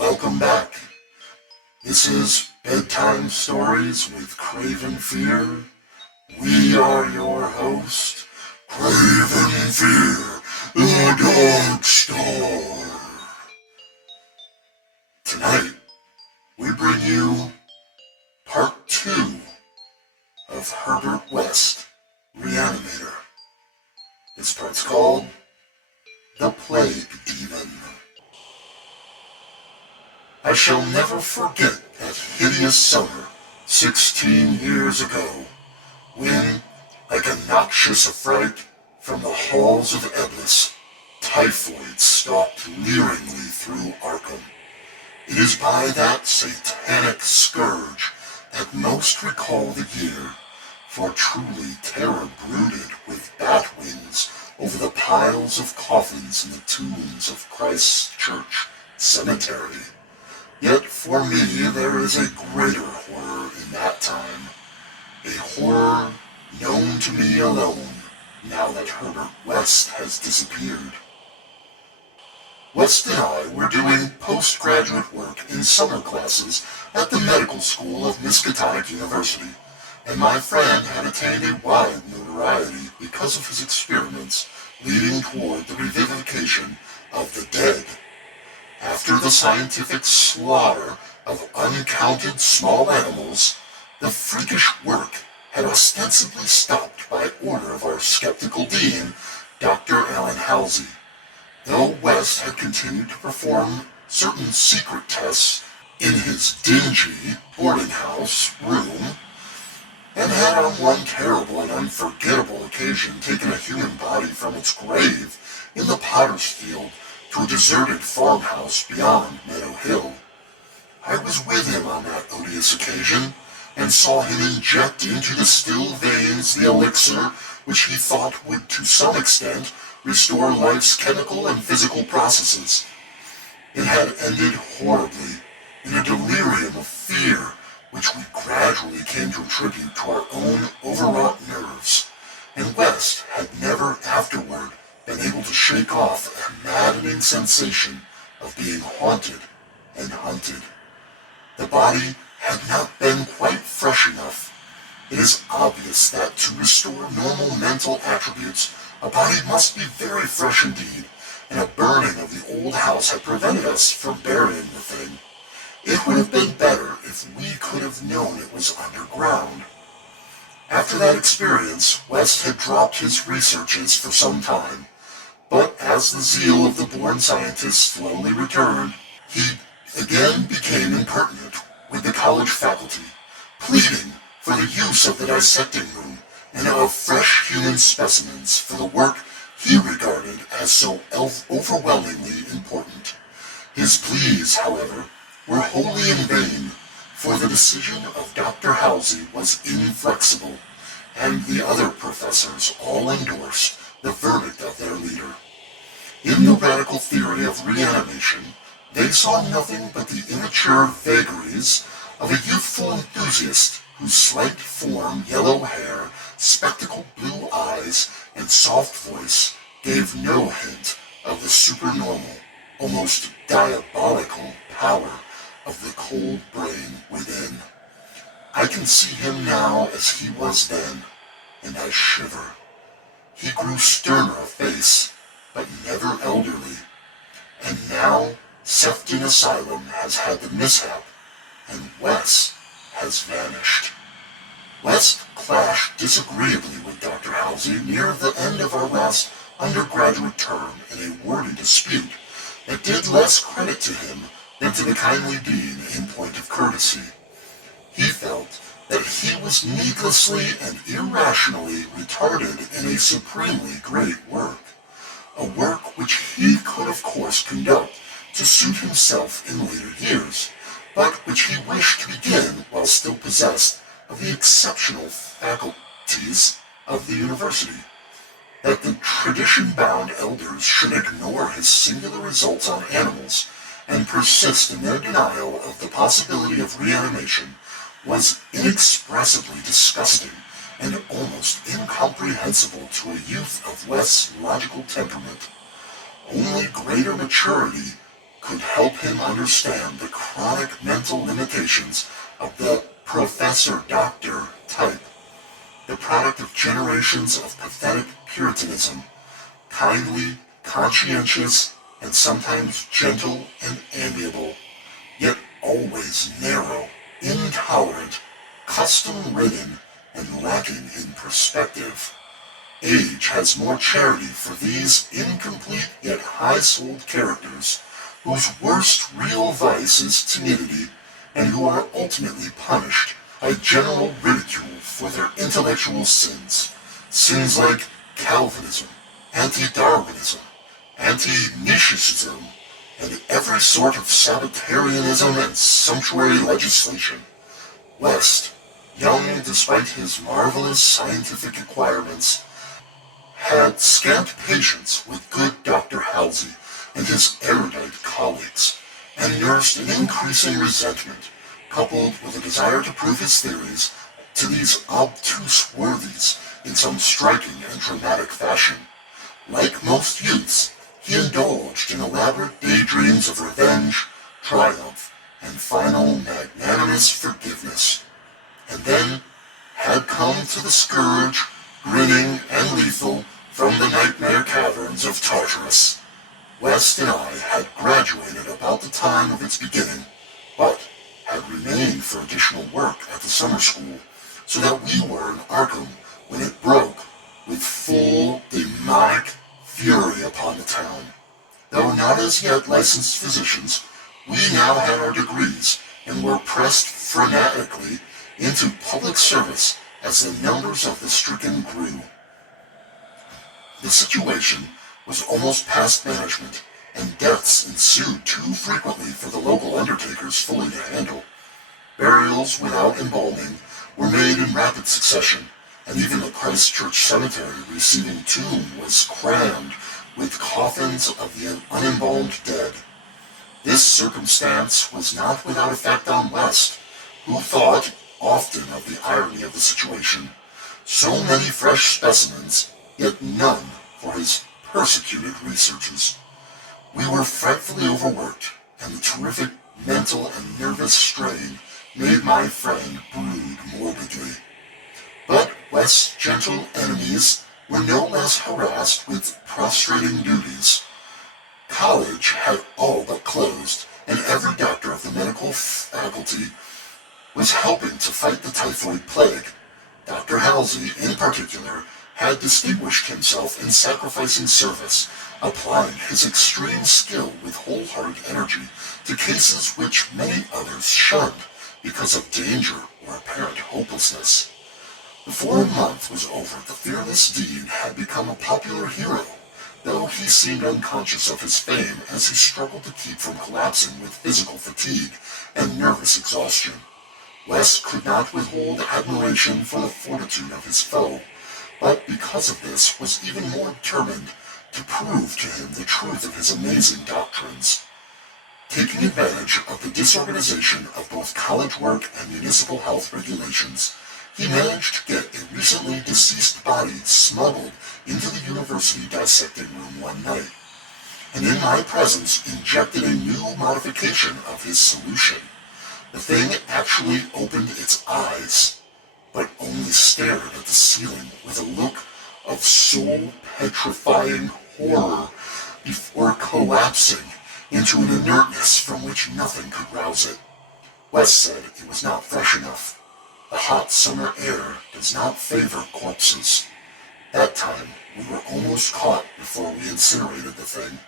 Welcome back. This is Bedtime Stories with Craven Fear. We are your host, Craven Fear, the Dark Star. Tonight, we bring you part 2 of Herbert West, Reanimator. This part's called The Plague-Daemon. I shall never forget that hideous summer 16 years ago, when, like a noxious affright from the halls of Eblis, typhoid stalked leeringly through Arkham. It is by that satanic scourge that most recall the year, for truly terror brooded with bat wings over the piles of coffins in the tombs of Christ's Church Cemetery. Yet for me there is a greater horror in that time, a horror known to me alone now that Herbert West has disappeared. West and I were doing postgraduate work in summer classes at the medical school of Miskatonic University, and my friend had attained a wide notoriety because of his experiments leading toward the revivification of the dead. After the scientific slaughter of uncounted small animals, the freakish work had ostensibly stopped by order of our skeptical dean, Dr. Allen Halsey, though West had continued to perform certain secret tests in his dingy boarding house room, and had on one terrible and unforgettable occasion taken a human body from its grave in the potter's field to a deserted farmhouse beyond Meadow Hill. I was with him on that odious occasion, and saw him inject into the still veins the elixir which he thought would to some extent restore life's chemical and physical processes. It had ended horribly, in a delirium of fear which we gradually came to attribute to our own overwrought nerves, and West had never afterward been able to shake off a maddening sensation of being haunted and hunted. The body had not been quite fresh enough. It is obvious that to restore normal mental attributes, a body must be very fresh indeed, and a burning of the old house had prevented us from burying the thing. It would have been better if we could have known it was underground. After that experience, West had dropped his researches for some time, but as the zeal of the born scientist slowly returned, he again became impertinent with the college faculty, pleading for the use of the dissecting room and of fresh human specimens for the work he regarded as so overwhelmingly important. His pleas, however, were wholly in vain, for the decision of Dr. Halsey was inflexible, and the other professors all endorsed the verdict of their leader. In the radical theory of reanimation, they saw nothing but the immature vagaries of a youthful enthusiast whose slight form, yellow hair, spectacled blue eyes, and soft voice gave no hint of the supernormal, almost diabolical power of the cold brain within. I can see him now as he was then, and I shiver. He grew sterner of face, but never elderly, and now Sefton Asylum has had the mishap, and Wes has vanished. West clashed disagreeably with Dr. Halsey near the end of our last undergraduate term in a wordy dispute that did less credit to him than to the kindly dean in point of courtesy. He felt that he was needlessly and irrationally retarded in a supremely great work, a work which he could of course conduct to suit himself in later years, but which he wished to begin while still possessed of the exceptional faculties of the university. That the tradition-bound elders should ignore his singular results on animals and persist in their denial of the possibility of reanimation was inexpressibly disgusting and almost incomprehensible to a youth of less logical temperament. Only greater maturity could help him understand the chronic mental limitations of the professor-doctor type, the product of generations of pathetic puritanism, kindly, conscientious, and sometimes gentle and amiable, yet always narrow, intolerant, custom-ridden, and lacking in perspective. Age has more charity for these incomplete yet high-souled characters, whose worst real vice is timidity, and who are ultimately punished by general ridicule for their intellectual sins. Sins like Calvinism, anti-Darwinism, anti-Nietzscheism, and every sort of Sabbatarianism and sumptuary legislation. West, young despite his marvelous scientific acquirements, had scant patience with good Dr. Halsey and his erudite colleagues, and nursed an increasing resentment, coupled with a desire to prove his theories to these obtuse worthies in some striking and dramatic fashion. Like most youths, he indulged in elaborate daydreams of revenge, triumph, and final magnanimous forgiveness. And then had come to the scourge, grinning and lethal, from the nightmare caverns of Tartarus. West and I had graduated about the time of its beginning, but had remained for additional work at the summer school, so that we were in Arkham when it broke with full demonic fury upon the town. Though not as yet licensed physicians, we now had our degrees and were pressed frenetically into public service as the numbers of the stricken grew. The situation was almost past management, and deaths ensued too frequently for the local undertakers fully to handle. Burials without embalming were made in rapid succession, and even the Christchurch Cemetery receiving tomb was crammed with coffins of the unembalmed dead. This circumstance was not without effect on West, who thought often of the irony of the situation. So many fresh specimens, yet none for his persecuted researches. We were fretfully overworked, and the terrific mental and nervous strain made my friend brood morbidly. But West's gentle enemies were no less harassed with prostrating duties. College had all but closed, and every doctor of the medical faculty was helping to fight the typhoid plague. Dr. Halsey, in particular, had distinguished himself in sacrificing service, applying his extreme skill with wholehearted energy to cases which many others shunned because of danger or apparent hopelessness. Before a month was over, the fearless dean had become a popular hero, though he seemed unconscious of his fame as he struggled to keep from collapsing with physical fatigue and nervous exhaustion. West could not withhold admiration for the fortitude of his foe, but because of this was even more determined to prove to him the truth of his amazing doctrines. Taking advantage of the disorganization of both college work and municipal health regulations, he managed to get a recently deceased body smuggled into the university dissecting room one night, and in my presence injected a new modification of his solution. The thing actually opened its eyes, but only stared at the ceiling with a look of soul-petrifying horror before collapsing into an inertness from which nothing could rouse it. West said it was not fresh enough. The hot summer air does not favor corpses. That time, we were almost caught before we incinerated the thing,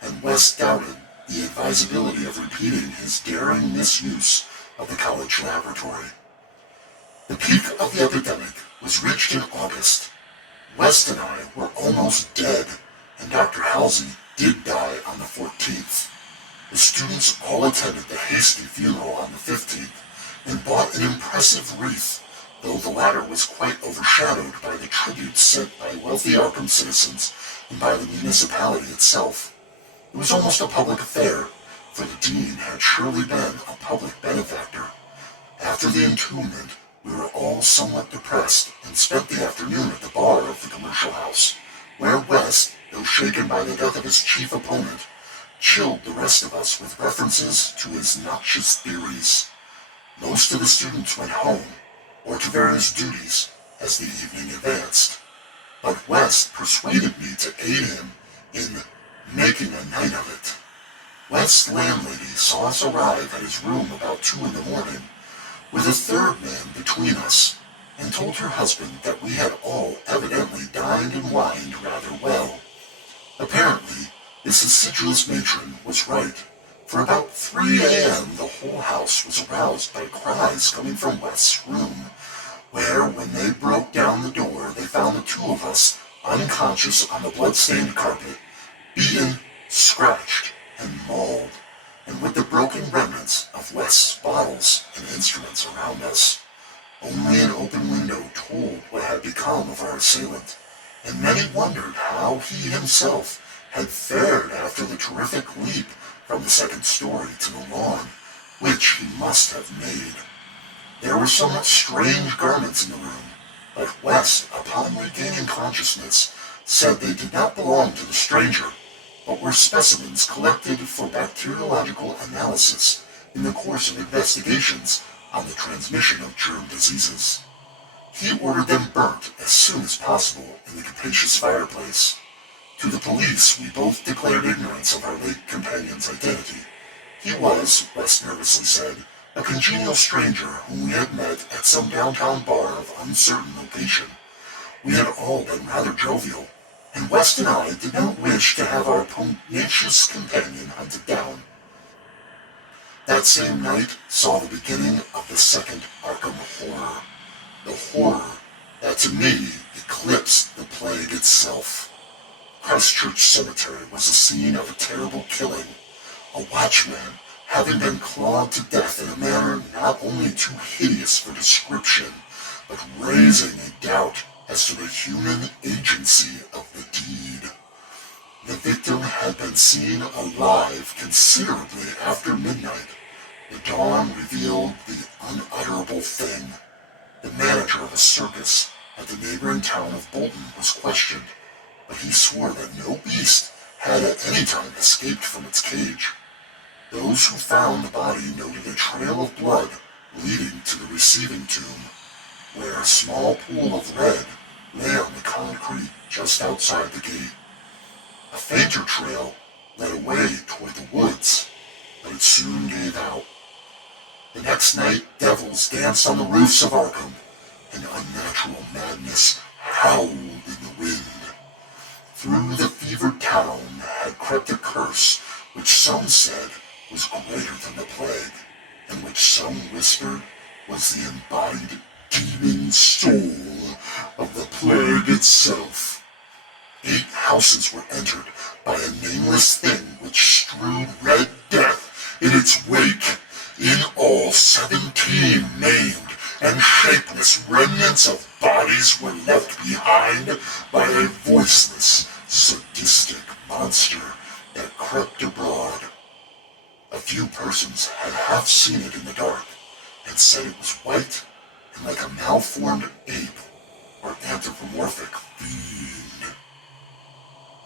and West doubted the advisability of repeating his daring misuse of the college laboratory. The peak of the epidemic was reached in August. West and I were almost dead, and Dr. Halsey did die on the 14th. The students all attended the hasty funeral on the 15th and bought an impressive wreath, though the latter was quite overshadowed by the tributes sent by wealthy Arkham citizens and by the municipality itself. It was almost a public affair, for the dean had surely been a public benefactor. After the entombment, we were all somewhat depressed and spent the afternoon at the bar of the commercial house, where West, though shaken by the death of his chief opponent, chilled the rest of us with references to his noxious theories. Most of the students went home, or to various duties, as the evening advanced. But West persuaded me to aid him in making a night of it. West's landlady saw us arrive at his room about 2 in the morning, with a third man between us, and told her husband that we had all evidently dined and wined rather well. Apparently, this assiduous matron was right, for about 3 a.m. the whole house was aroused by cries coming from West's room, where, when they broke down the door, they found the two of us unconscious on the blood-stained carpet, beaten, scratched, and mauled, and with the broken remnants of West's bottles and instruments around us. Only an open window told what had become of our assailant, and many wondered how he himself had fared after the terrific leap from the second story to the lawn, which he must have made. There were somewhat strange garments in the room, but West, upon regaining consciousness, said they did not belong to the stranger, but were specimens collected for bacteriological analysis in the course of investigations on the transmission of germ diseases. He ordered them burnt as soon as possible in the capacious fireplace. To the police, we both declared ignorance of our late companion's identity. He was, West nervously said, a congenial stranger whom we had met at some downtown bar of uncertain location. We had all been rather jovial, and West and I did not wish to have our pugnacious companion hunted down. That same night saw the beginning of the second Arkham horror. The horror that to me eclipsed the plague itself. Christchurch Cemetery was the scene of a terrible killing. A watchman having been clawed to death in a manner not only too hideous for description, but raising a doubt as to the human agency of the deed. The victim had been seen alive considerably after midnight. The dawn revealed the unutterable thing. The manager of a circus at the neighboring town of Bolton was questioned, but he swore that no beast had at any time escaped from its cage. Those who found the body noted a trail of blood leading to the receiving tomb, where a small pool of red lay on the concrete just outside the gate. A fainter trail led away toward the woods, but it soon gave out. The next night, devils danced on the roofs of Arkham, and unnatural madness howled in the wind. Through the fevered town had crept a curse which some said was greater than the plague, and which some whispered was the embodied demon soul of the plague itself. 8 houses were entered by a nameless thing which strewed red death in its wake. In all, 17 maimed and shapeless remnants of bodies were left behind by a voiceless, sadistic monster that crept abroad. A few persons had half seen it in the dark, and said it was white and like a malformed ape or anthropomorphic fiend.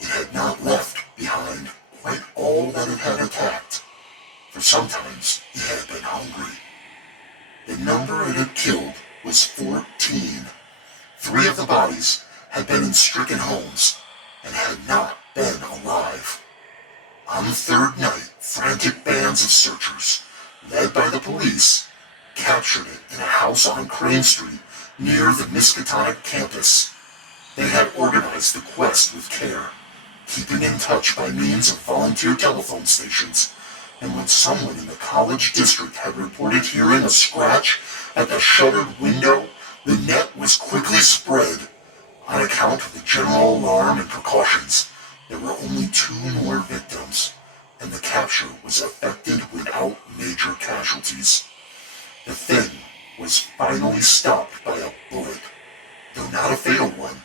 It had not left behind quite all that it had attacked, for sometimes it had been hungry. The number it had killed was 14. 3 of the bodies had been in stricken homes, and had not been alive. On the 3rd night, frantic bands of searchers, led by the police, captured it in a house on Crane Street near the Miskatonic campus. They had organized the quest with care, keeping in touch by means of volunteer telephone stations, and when someone in the college district had reported hearing a scratch at the shuttered window, the net was quickly spread. On account of the general alarm and precautions, there were only 2 more victims, and the capture was effected without major casualties. The thing was finally stopped by a bullet, though not a fatal one,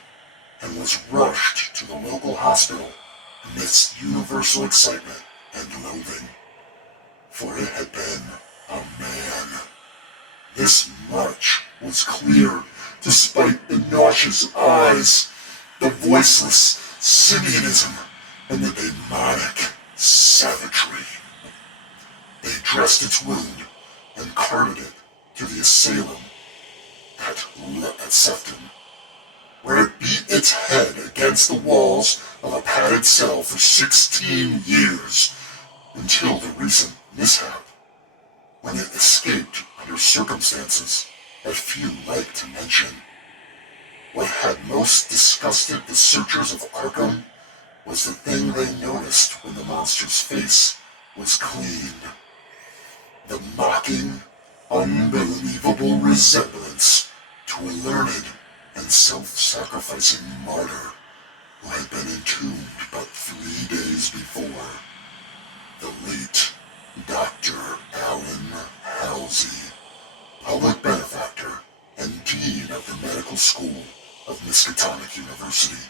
and was rushed to the local hospital amidst universal excitement and loathing. For it had been a man. This much was clear, despite the nauseous eyes, the voiceless simianism, and the demonic savagery. They dressed its wound and carted it to the asylum at Sefton, where it beat its head against the walls of a padded cell for 16 years until the recent mishap, when it escaped under circumstances that few like to mention. What had most disgusted the searchers of Arkham was the thing they noticed when the monster's face was cleaned. The mocking, unbelievable resemblance to a learned and self-sacrificing martyr who had been entombed but 3 days before. The late Dr. Alan Halsey, public benefactor and dean of the medical school of Miskatonic University.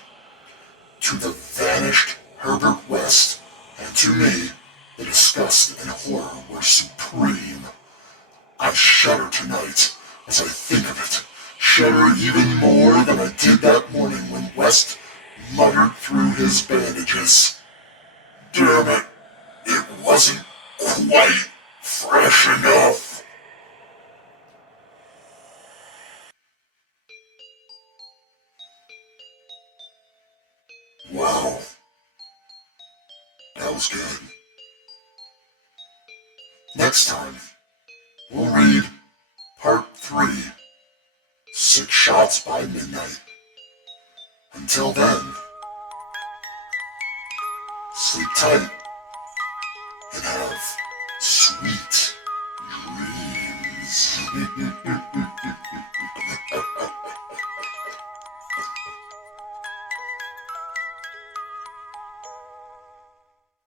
To the vanished Herbert West, and to me, the disgust and horror were supreme. I shudder tonight as I think of it, shudder even more than I did that morning when West muttered through his bandages, "Damn it, it wasn't quite fresh enough." Wow, that was good. Next time, we'll read Part 3, 6 Shots by Midnight. Until then, sleep tight and have sweet dreams.